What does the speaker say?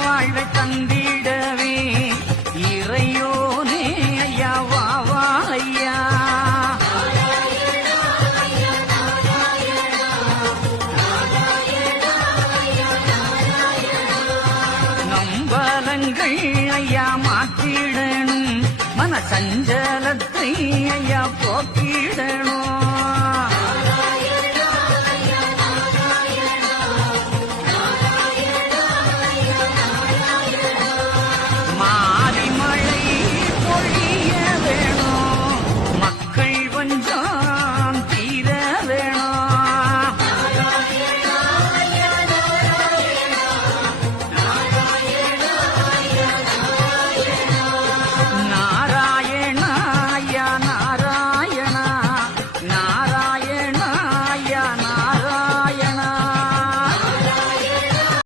வாழ்வை தந்திடவே இறையோனே ஐயா வாவா ஐயா. நம்பலங்கள் ஐயா மாற்றிடணும், மன சஞ்சலத்தை ஐயா போக்கிடணும்.